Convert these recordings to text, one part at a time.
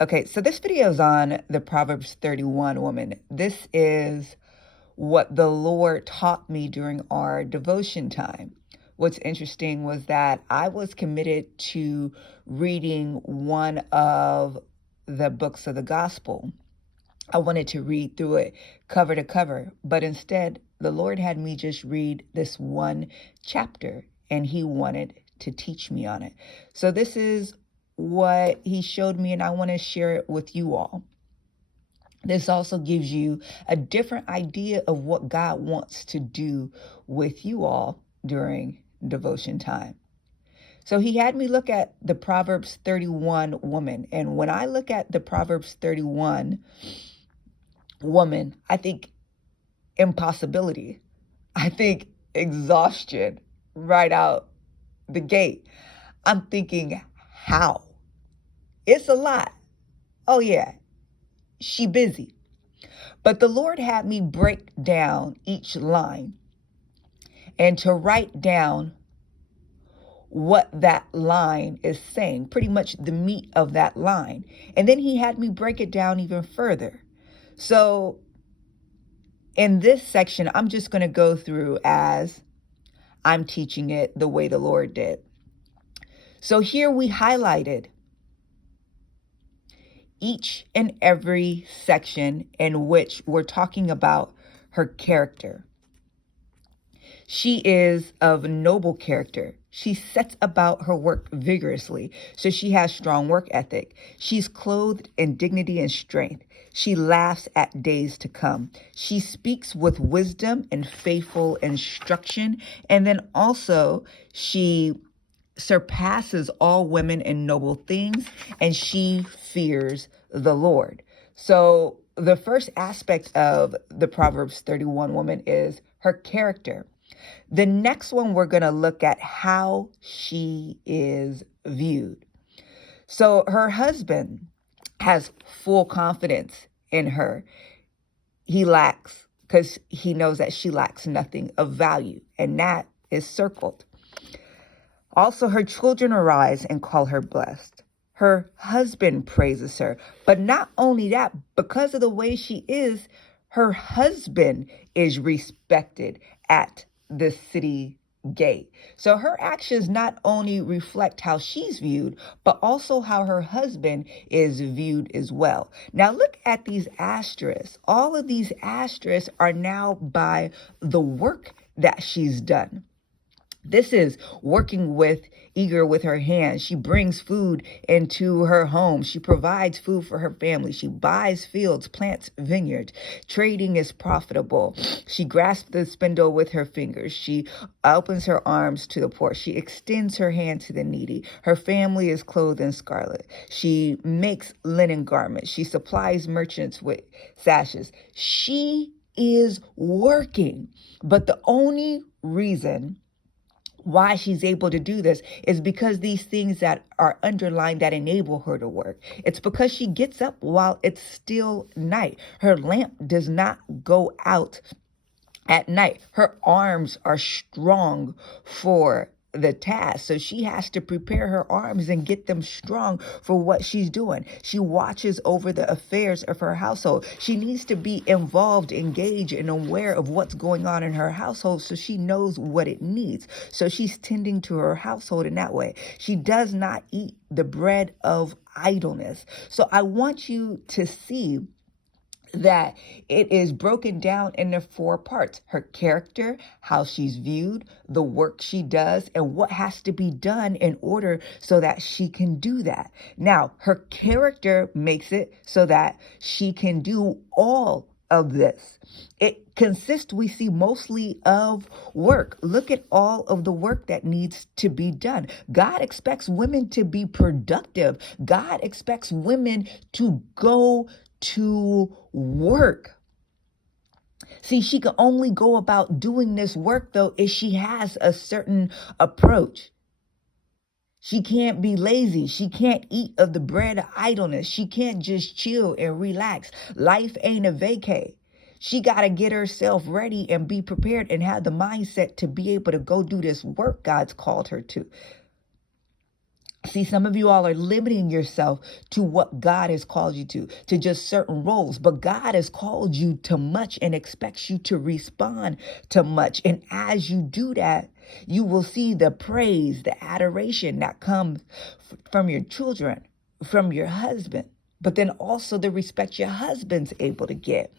Okay, so this video is on the Proverbs 31 woman. This is what the Lord taught me during our devotion time. What's interesting was that I was committed to reading one of the books of the gospel. I wanted to read through it cover to cover, but instead, the Lord had me just read this one chapter, and He wanted to teach me on it. So this is what He showed me, and I want to share it with you all. This also gives you a different idea of what God wants to do with you all during devotion time. So He had me look at the Proverbs 31 woman. And when I look at the Proverbs 31 woman, I think impossibility. I think exhaustion right out the gate. I'm thinking, how? It's a lot. Oh, yeah, she busy. But the Lord had me break down each line and to write down what that line is saying, pretty much the meat of that line. And then He had me break it down even further. So in this section, I'm just going to go through as I'm teaching it the way the Lord did. So here we highlighted each and every section in which we're talking about her character. She is of noble character. She sets about her work vigorously, so she has strong work ethic. She's clothed in dignity and strength. She laughs at days to come. She speaks with wisdom and faithful instruction. And then also she surpasses all women in noble things, and she fears the Lord. So the first aspect of the Proverbs 31 woman is her character. The next one, we're going to look at how she is viewed. So her husband has full confidence in her. He lacks, because he knows that she lacks nothing of value, and that is circled. Also, her children arise and call her blessed. Her husband praises her. But not only that, because of the way she is, her husband is respected at the city gate. So her actions not only reflect how she's viewed, but also how her husband is viewed as well. Now look at these asterisks. All of these asterisks are now by the work that she's done. This is working eager with her hands. She brings food into her home. She provides food for her family. She buys fields, plants vineyards. Trading is profitable. She grasps the spindle with her fingers. She opens her arms to the poor. She extends her hand to the needy. Her family is clothed in scarlet. She makes linen garments. She supplies merchants with sashes. She is working. But the only reason why she's able to do this is because these things that are underlined that enable her to work. It's because she gets up while it's still night. Her lamp does not go out at night. Her arms are strong for the task. So she has to prepare her arms and get them strong for what she's doing. She watches over the affairs of her household. She needs to be involved, engaged, and aware of what's going on in her household so she knows what it needs. So she's tending to her household in that way. She does not eat the bread of idleness. So I want you to see that it is broken down into 4 parts: her character, how she's viewed, the work she does, and what has to be done in order so that she can do that. Now, her character makes it so that she can do all of this. It consists, we see, mostly of work. Look at all of the work that needs to be done. God expects women to be productive. God expects women to go to work. See, she can only go about doing this work, though, if she has a certain approach. She can't be lazy. She can't eat of the bread of idleness. She can't just chill and relax. Life ain't a vacay. She got to get herself ready and be prepared and have the mindset to be able to go do this work God's called her to. See, some of you all are limiting yourself to what God has called you to just certain roles. But God has called you to much and expects you to respond to much. And as you do that, you will see the praise, the adoration that comes from your children, from your husband, but then also the respect your husband's able to get.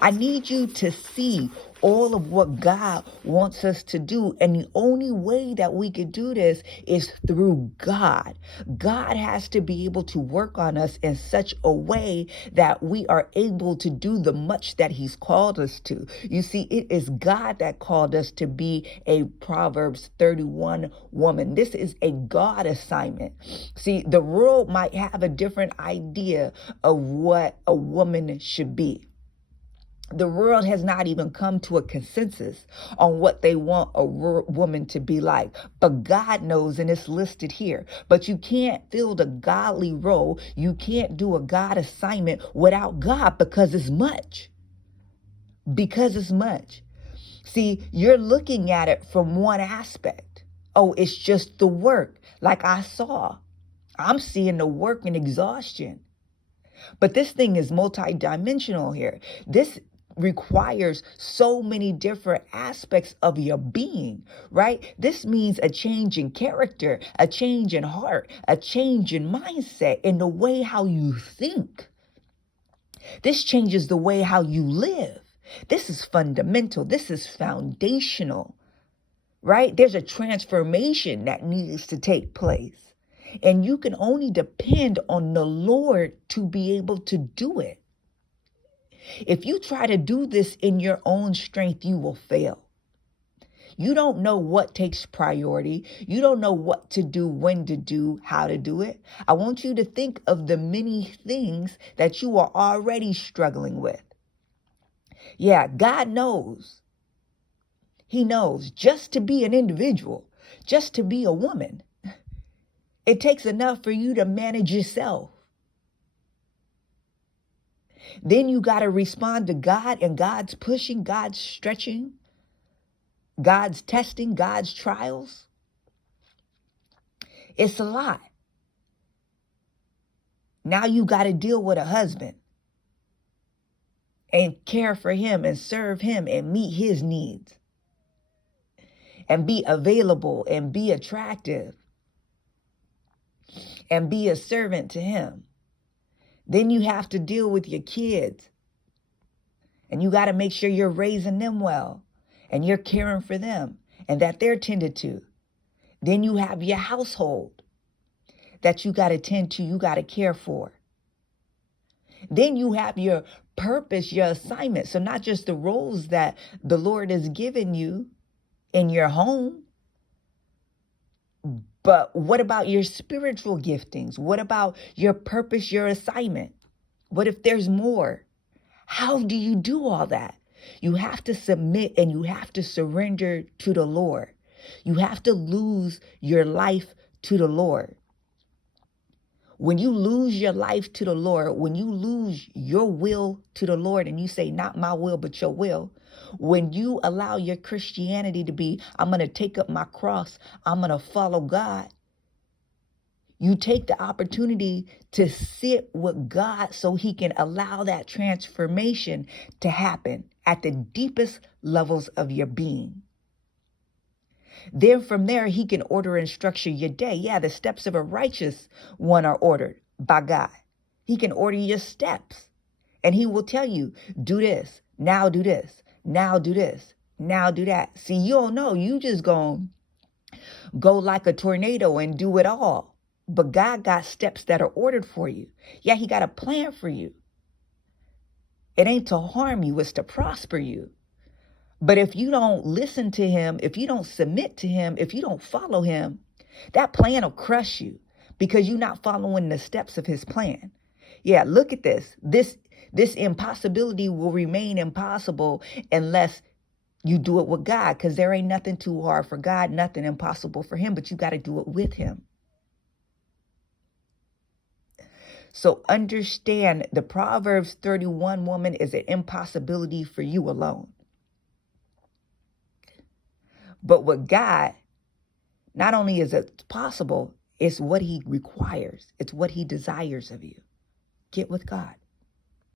I need you to see all of what God wants us to do. And the only way that we could do this is through God. God has to be able to work on us in such a way that we are able to do the much that he's called us to. You see, it is God that called us to be a Proverbs 31 woman. This is a God assignment. See, the world might have a different idea of what a woman should be. The world has not even come to a consensus on what they want a woman to be like. But God knows, and it's listed here. But you can't fill the godly role. You can't do a God assignment without God because it's much. Because it's much. See, you're looking at it from one aspect. Oh, it's just the work. Like I saw. I'm seeing the work and exhaustion. But this thing is multidimensional here. This requires so many different aspects of your being, right? This means a change in character, a change in heart, a change in mindset, in the way how you think. This changes the way how you live. This is fundamental. This is foundational, right? There's a transformation that needs to take place. And you can only depend on the Lord to be able to do it. If you try to do this in your own strength, you will fail. You don't know what takes priority. You don't know what to do, when to do, how to do it. I want you to think of the many things that you are already struggling with. Yeah, God knows. He knows just to be an individual, just to be a woman. It takes enough for you to manage yourself. Then you got to respond to God, and God's pushing, God's stretching, God's testing, God's trials. It's a lot. Now you got to deal with a husband and care for him and serve him and meet his needs and be available and be attractive and be a servant to him. Then you have to deal with your kids, and you got to make sure you're raising them well and you're caring for them and that they're tended to. Then you have your household that you got to tend to, you got to care for. Then you have your purpose, your assignment. So not just the roles that the Lord has given you in your home, but what about your spiritual giftings? What about your purpose, your assignment? What if there's more? How do you do all that? You have to submit and you have to surrender to the Lord. You have to lose your life to the Lord. When you lose your life to the Lord, when you lose your will to the Lord and you say, not my will, but your will, when you allow your Christianity to be, I'm going to take up my cross, I'm going to follow God, you take the opportunity to sit with God so he can allow that transformation to happen at the deepest levels of your being. Then from there, he can order and structure your day. Yeah, the steps of a righteous one are ordered by God. He can order your steps, and he will tell you, do this, now do this, now do this, now do that. See, you don't know. You just gonna go like a tornado and do it all. But God got steps that are ordered for you. Yeah, he got a plan for you. It ain't to harm you, it's to prosper you. But if you don't listen to him, if you don't submit to him, if you don't follow him, that plan will crush you because you're not following the steps of his plan. Yeah, look at this. This impossibility will remain impossible unless you do it with God, because there ain't nothing too hard for God, nothing impossible for him, but you got to do it with him. So understand, the Proverbs 31 woman is an impossibility for you alone. But with God, not only is it possible, It's what he requires. It's what he desires of you. Get with God.